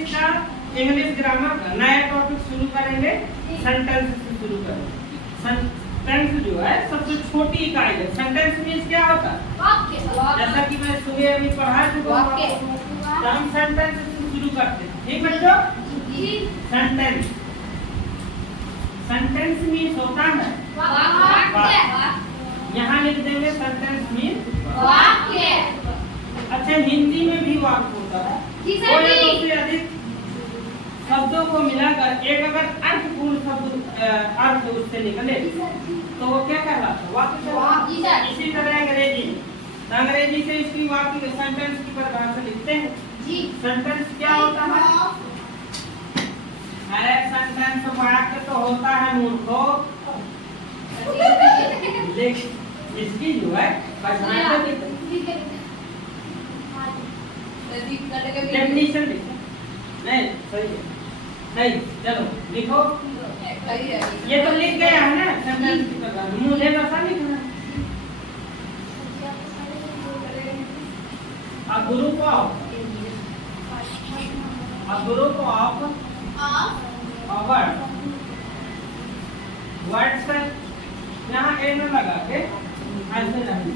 English का English grammar का नया टॉपिक शुरू करेंगे। सेंटेंस से शुरू करेंगे। सेंटेंस जो है सबसे छोटी इकाई है। सेंटेंस मीन्स क्या होता है? वाक्य। जैसा कि मैं सुबह अभी पढ़ा चुका हूँ, तो हम सेंटेंस से शुरू करते हैं। ठीक बच्चों? सेंटेंस सेंटेंस मीन्स होता है वाक्य। यहाँ लिख देंगे सेंटेंस मीन्स वाक्य। अच्छा, हिंदी में भी वाक्य होता है। जी दो सर या जी। दो से अधिक शब्दों को मिलाकर एक अगर अर्थपूर्ण शब्द अर्थ उससे निकले तो वो क्या कहलाता है? वाक्य जी सर। कहलाता है। इसी तरह अंग्रेजी में, तो अंग्रेजी से इसकी वाक्य सेंटेंस की परिभाषा लिखते हैं। जी। सेंटेंस क्या होता है? अरे सेंटेंस वाक्य तो होता है मूर्खों, लेकिन इसकी जो है परिभाषा डेफिनेशन लिखो। नहीं सही है, नहीं चलो लिखो। ये तो लिख गया है ना सेंटेंस की परिभाषा, मुझे बसा लिखना। A group of वर्ड्स यहाँ ए न लगा के ऐसे नहीं।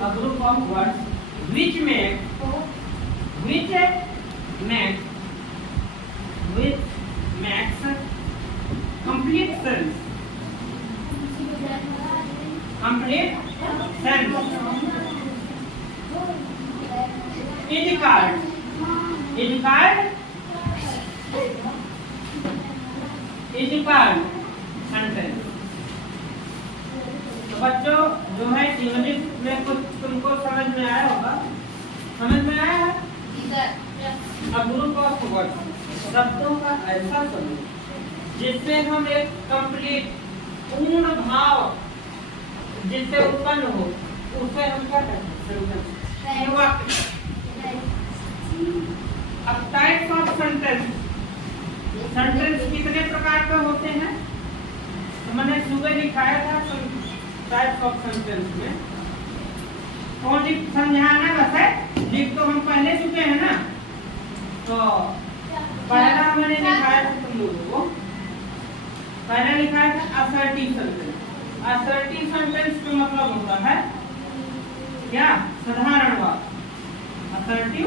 A group of words which makes complete sense. Complete sense. Is called sentence. तो बच्चों जो है इंग्लिश में कुछ तुमको समझ में आया होगा। समझ में आया है? A group of words शब्दों का ऐसा समूह जिससे हम एक कंप्लीट पूर्ण भाव जिससे उत्पन्न हो उसे हम क्या कहते हैं? वाक्य। अब टाइप्स ऑफ सेंटेंस, सेंटेंस कितने प्रकार के होते हैं? तो मैंने सुबह दिखाया था टाइप्स ऑफ सेंटेंस में। कौन समझाना बस है, लिख तो हम पहले चुके हैं ना। तो पहला मैंने दिखाया था तुम लोगों को, पहला लिखाया था असर्टिव सेंटेंस। असर्टिव सेंटेंस का मतलब होता है क्या? साधारण वाक्य। Assertive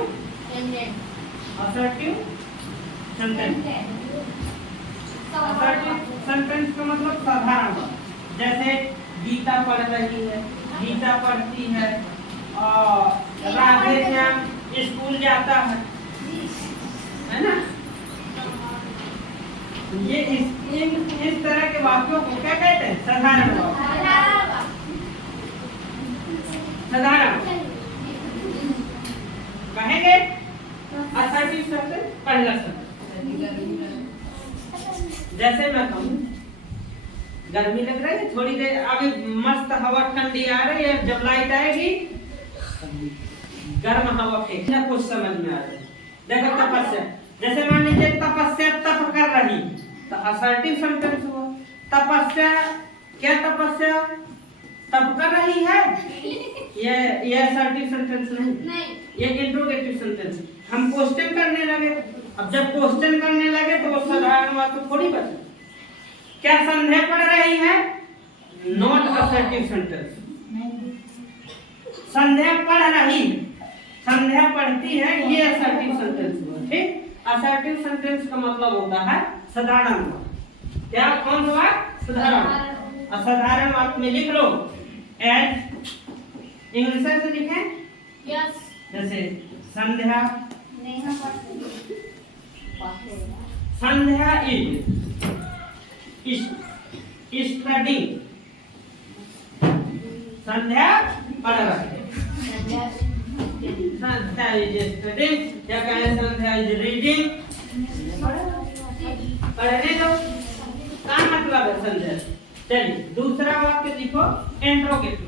sentence. असर्टिव सेंटेंस का मतलब साधारण वाक्य। जैसे गीता पढ़ रही है, गीता पढ़ती है, और राधे श्याम स्कूल जाता है ना? ये इस तरह के वाक्यों को क्या कहते हैं? साधारण वाक्य। साधारण कहेंगे असर्टिव सेंटेंस पहला सेंटेंस। जैसे मैं कहूँ गर्मी लग रही है, थोड़ी देर अभी मस्त हवा ठंडी आ रही है, जब लाइट आएगी गर्म हवा फेंकना कुछ समझ में आ रहा है। देखो तपस्या, जैसे मान लीजिए तपस्या तप कर रही, तो असर्टिव सेंटेंस हुआ। तपस्या क्या? तपस्या तप कर रही है, ये असर्टिव सेंटेंस नहीं, ये इंट्रोगेटिव सेंटेंस। हम क्वेश्चन करने लगे, अब जब क्वेश्चन करने लगे तो वो साधारण वाक्य थोड़ी बचे। क्या संध्या पढ़ रही है? Not assertive sentence. संध्या पढ़ रही, संध्या पढ़ती है, ये असर्टिव सेंटेंस हुआ। ठीक, असर्टिव सेंटेंस का मतलब होता है साधारण वाक्य। क्या? कौन हुआ? साधारण। असाधारण वाक्य में लिख लो एज, इंग्लिश से लिखें यस। जैसे संध्या, संध्या इज स्टडिंग। संध्या पढ़ रही है, संध्या इज स्टडिंग, या कहें संध्या इज रीडिंग। पढ़ने दो, क्या मतलब है संध्या। चलिए दूसरा वाक्य लिखो इंट्रोगेटिव।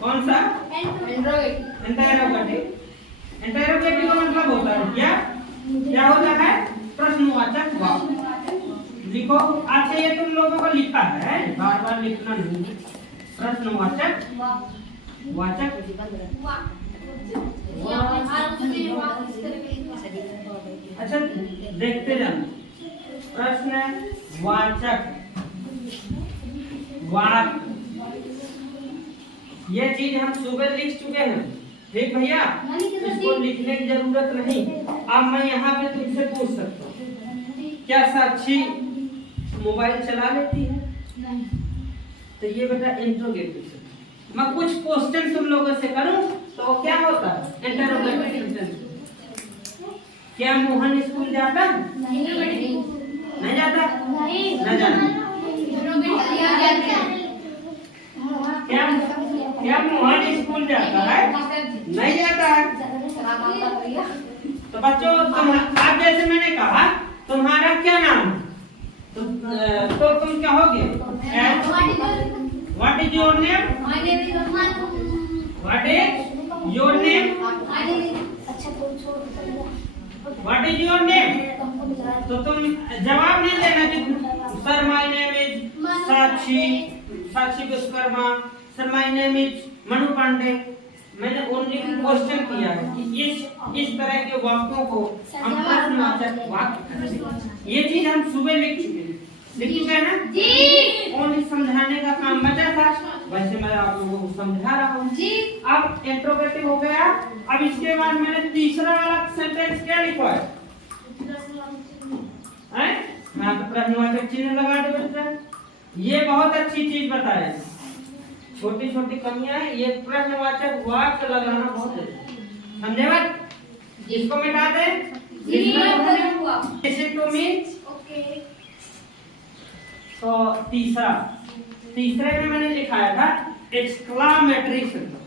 कौन सा? इंटरोगेटिव। इंटरोगेटिव का मतलब होता है क्या? क्या होता है? प्रश्नवाचक वाक्य। लिखो। अच्छा ये तुम लोगों को लिखा है, बार बार लिखना नहीं, प्रश्नवाचक वाचक अच्छा देखते जाना प्रश्नवाचक वाक्य ये चीज हम सुबह लिख चुके हैं ठीक भैया इसको लिखने की जरूरत नहीं। अब मैं यहाँ पे तुमसे पूछ सकता हूँ क्या साक्षी मोबाइल चला लेती है? तो ये बेटा इंट्रोगेटिव मैं कुछ क्वेश्चन तुम लोगों से करूं तो वो क्या होता है इंटरोगेटिव सेंटेंस। क्या मोहन स्कूल जाता है? नहीं जाता न जाता क्या क्या मोहन स्कूल जाता है? नहीं जाता है। तो बच्चों आप जैसे मैंने कहा तुम्हारा क्या नाम है तो तुम क्या होगे what is your name? What is your name? What is your name? तो तुम जवाब नहीं देना कि sir my name is Sakshi Vishwakarma, sir my name is Manu Pandey. मैंने ओनली क्वेश्चन किया है कि इस तरह के वाक्यों को हम प्रश्नवाचक वाक्य ये चीज हम सुबह लिख चुके हैं ना जी। ओनली समझाने का काम बचा था वैसे मैं आप लोगों को समझा रहा हूँ जी। अब इंट्रोगेटिव हो गया। अब इसके बाद मैंने तीसरा वाला सेंटेंस क्या लिखा है? यहाँ पे प्रश्नवाचक चिन्ह लगा दो बेटा। ये बहुत अच्छी चीज बताए छोटी छोटी कमियां है ये प्रश्नवाचक वाक्य लगाना बहुत जरूरी समझे बात। इसको मिटा दे तो तीसरे में मैंने लिखाया था एक्सक्लामेटरी सिंबल।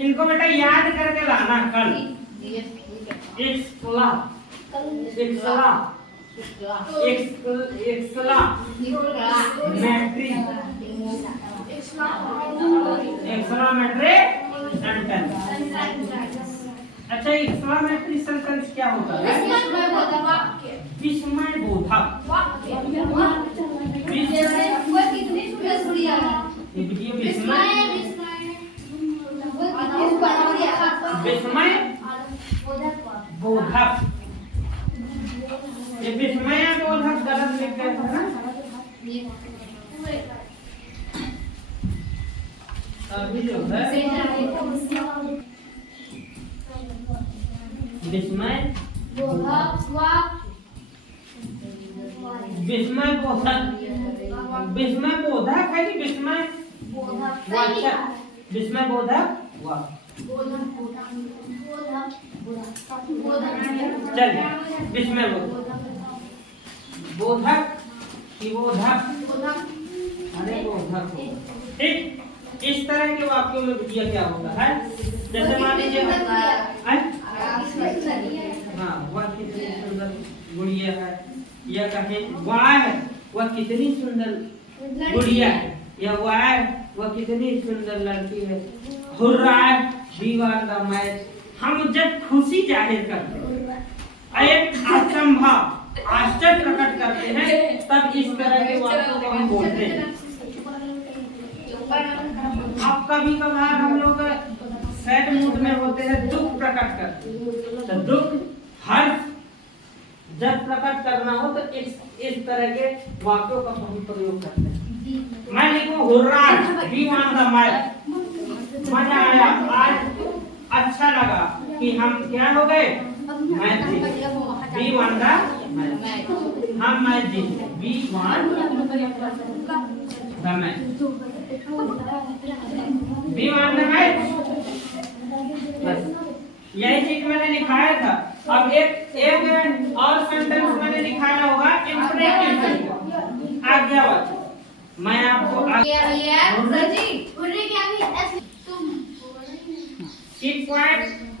इनको बेटा याद करके लाना कल एक्सक्लामेटरी सेंटेंस। अच्छा एक्सक्लामेटरी सेंटेंस क्या होता है? विस्मय बोधक विस्मय बोधक ये विस्मय बोधक गलत लिख गए थे ना अभी जो है विस्मय बोधक विस्मय बोधक है कि विस्मय वाचक? विस्मय बोधक चलिए विस्मय बोधक की बोधक अरे बोधक ठीक। इस तरह के वाक्यों में विधिया क्या होता है? जैसे मान लीजिए हाँ वह कितनी सुंदर गुड़िया है या कहें वाह वह कितनी सुंदर गुड़िया है या वाह वह कितनी सुंदर लड़की है। हुर्रा दीवार का मैच हम जब खुशी जाहिर करते हैं एक असंभव आश्चर्य प्रकट करते हैं तब इस तरह के वाक्यों को हम बोलते हैं। अब कभी कभार हम लोग सैड मूड में होते हैं दुख प्रकट करते हैं तो दुख हर्ष जब प्रकट करना हो तो इस तरह के वाक्यों का हम प्रयोग करते हैं। मैं लिखूं हुर्रा दीवान का मैच मजा आया आज अच्छा लगा कि हम क्या हो गए मैच जीते बी वन का हम मैच जीते बी वन का मैच बी वन का मैच बस यही चीज मैंने लिखाया था। अब एक और सेंटेंस मैंने लिखाया होगा इंपरेटिव सेंटेंस आज्ञावाचक। मैं आपको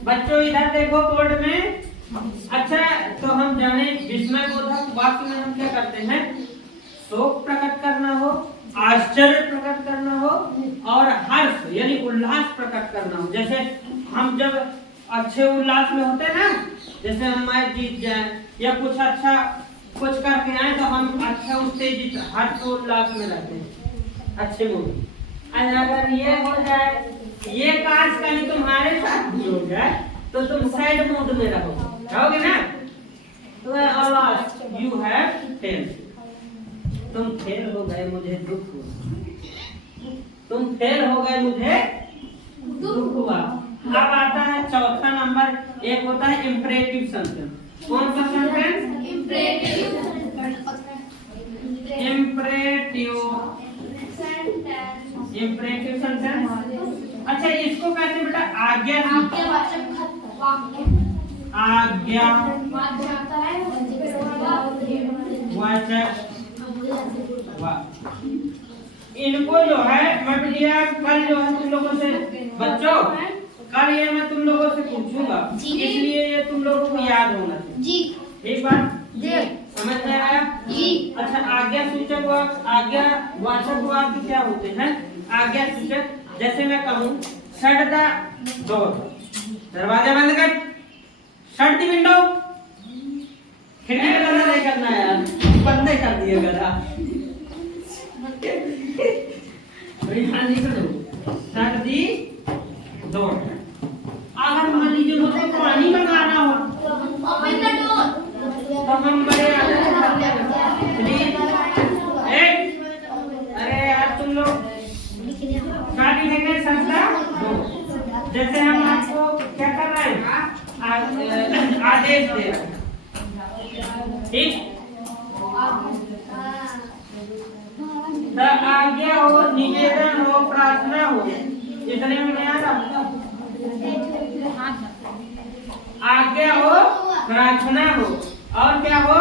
बच्चों इधर देखो बोर्ड में। अच्छा तो हम जाने विस्मय बोधक वाक्य में हम क्या करते हैं? शोक प्रकट करना हो, आश्चर्य प्रकट करना हो और हर्ष यानी उल्लास प्रकट करना हो। जैसे हम जब अच्छे उल्लास में होते हैं ना, जैसे हम मैच जीत जाए या कुछ अच्छा कुछ करके आए तो हम अच्छा उत्तेजित हर्ष उल्लास में रहते हैं। अच्छे मूड में। अगर ये हो जाए, ये काज कहीं तुम्हारे साथ भी हो जाए तो तुम सैड मूड में रहोगे ना। तो यू हैव फेल, तुम फेल हो गए, मुझे दुख हुआ। तुम फेल हो गए, मुझे दुख हुआ। अब आता है चौथा नंबर, एक होता है इंपरेटिव सेंटेंस। कौन सा सेंटेंस? Imperative. Imperative sentence. अच्छा, इसको कहते हैं बेटा आज्ञावाचक। इनको जो है कल जो है तुम लोगों से बच्चों, कल ये मैं तुम लोगों से पूछूंगा, इसलिए ये तुम लोगों को याद होना चाहिए जी। एक बार समझ में आया जी। अच्छा, आज्ञा सूचक वाक्य, आज्ञा वाचक वाक्य क्या होते हैं? आज्ञा सूचक, जैसे मैं कहूँ शट द डोर, दरवाजा बंद कर। शट द विंडो, खिड़की का बंद नहीं करना है यार, बंद कर दिए गधा। यहाँ लिख दो शट द डोर। अगर मान लीजिए मुझे पानी मंगाना हो Open the door. तो हम बड़े प्लीज, अरे यार तुम लोग क्या लिखेंगे? Shut the door. जैसे हम आपको क्या कर रहे हैं, आदेश दे रहे हैं, ठीक। तो आज्ञा हो, निवेदन हो, प्रार्थना हो, इतने में नहीं आ रहा। आज्ञा हो, प्रार्थना हो, और क्या हो?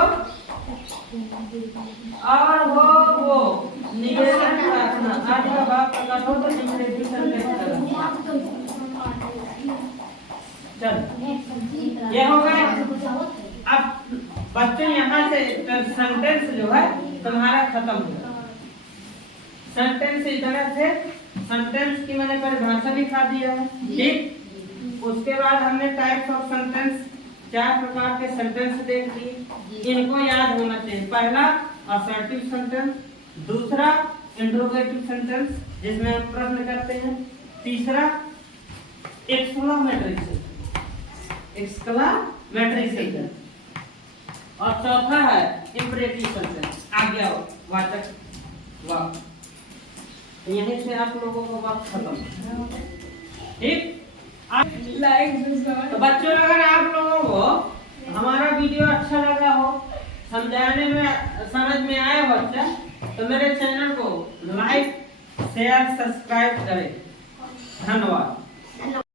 और वो निवेदन, प्रार्थना। आज का बात अगर हो तो इंपरेटिव सेंटेंस करो। चल, ये हो गए। अब बच्चों यहाँ से सेंटेंस जो है तुम्हारा खत्म हो गया। सेंटेंस इस तरह से सेंटेंस की मैंने परिभाषा लिखा दिया है, ठीक। उसके बाद हमने टाइप्स ऑफ सेंटेंस, 4 प्रकार के सेंटेंस देख लिए, इनको याद होना चाहिए। पहला असर्टिव सेंटेंस, दूसरा इंट्रोगेटिव सेंटेंस जिसमें हम प्रश्न करते हैं, तीसरा एक्सक्लेमेटरी सेंटेंस, और चौथा है इंपरेटिव सेंटेंस, आज्ञावाचक वाक्य। यहीं से आप लोगों को बात खत्म, ठीक। तो बच्चों, अगर आप लोगों को हमारा वीडियो अच्छा लगा हो, समझाने में समझ में आया बच्चा, तो मेरे चैनल को लाइक, शेयर, सब्सक्राइब करें। धन्यवाद।